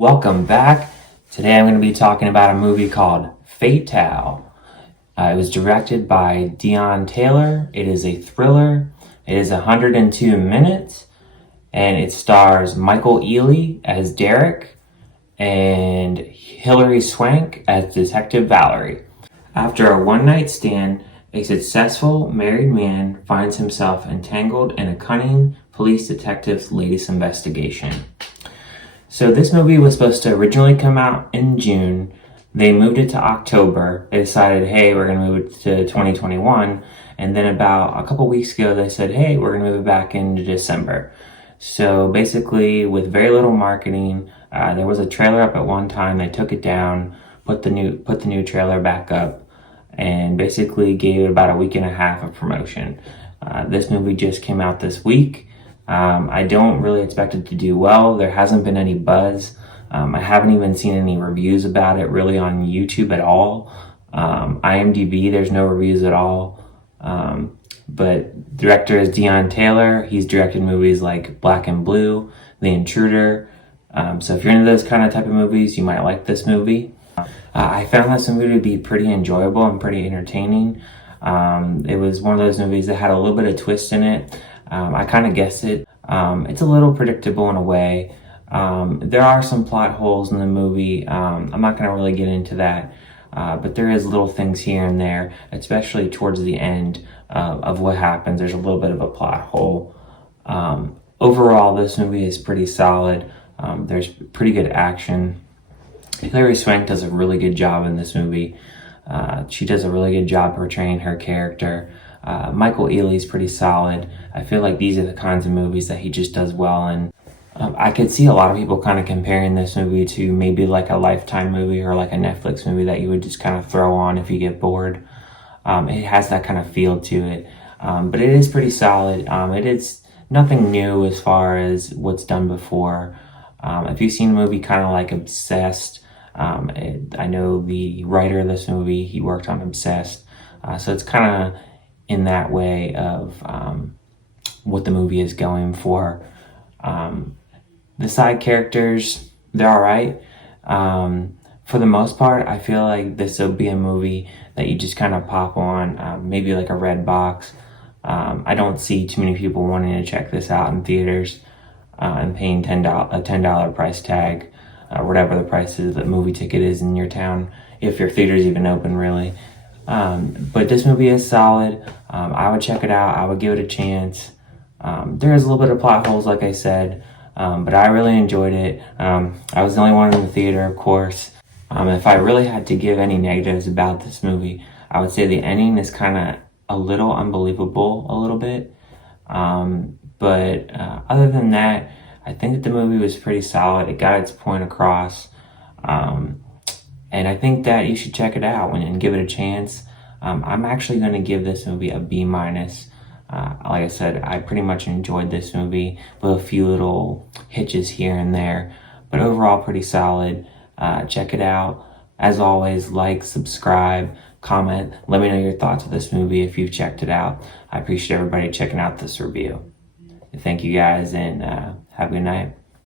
Welcome back. Today I'm going to be talking about a movie called Fatale. It was directed by Deon Taylor. It is a thriller. It is 102 minutes and it stars Michael Ealy as Derek and Hilary Swank as Detective Valerie. After a one-night stand, a successful married man finds himself entangled in a cunning police detective's latest investigation. So this movie was supposed to originally come out in June. They moved it to October. They decided, hey, we're going to move it to 2021. And then about a couple weeks ago, they said, hey, we're going to move it back into December. So basically, with very little marketing, there was a trailer up at one time. They took it down, put the new trailer back up, and basically gave it about a week and a half of promotion. This movie just came out this week. I don't really expect it to do well. There hasn't been any buzz. I haven't even seen any reviews about it really on YouTube at all. IMDb, there's no reviews at all. But director is Deon Taylor. He's directed movies like Black and Blue, The Intruder. So if you're into those kind of type of movies, you might like this movie. I found this movie to be pretty enjoyable and pretty entertaining. It was one of those movies that had a little bit of twist in it. I kind of guessed it. It's a little predictable in a way. There are some plot holes in the movie. I'm not going to really get into that. But there is little things here and there, especially towards the end of what happens. There's a little bit of a plot hole. Overall, this movie is pretty solid. There's pretty good action. Hilary Swank does a really good job in this movie. She does a really good job portraying her character. Michael Ealy's pretty solid. I feel like these are the kinds of movies that he just does well in. I could see a lot of people kind of comparing this movie to maybe like a Lifetime movie or like a Netflix movie that you would just kind of throw on if you get bored. It has that kind of feel to it. But it is pretty solid. It is nothing new as far as what's done before. If you've seen a movie kind of like Obsessed, I know the writer of this movie, he worked on Obsessed. So it's kind of in that way of what the movie is going for. The side characters, they're all right. For the most part, I feel like this will be a movie that you just kind of pop on, maybe like a red box. I don't see too many people wanting to check this out in theaters and paying a $10 price tag, or whatever the price of the movie ticket is in your town, if your theater's even open, really. But this movie is solid. I would check it out. I would give it a chance. There is a little bit of plot holes, like I said, but I really enjoyed it. I was the only one in the theater, of course. If I really had to give any negatives about this movie, I would say the ending is kind of a little unbelievable, a little bit. But other than that, I think that the movie was pretty solid. It got its point across. And I think that you should check it out and give it a chance. I'm actually going to give this movie a B-. Like I said, I pretty much enjoyed this movie with a few little hitches here and there. But overall, pretty solid. Check it out. As always, like, subscribe, comment. Let me know your thoughts of this movie if you've checked it out. I appreciate everybody checking out this review. Thank you guys, and have a good night.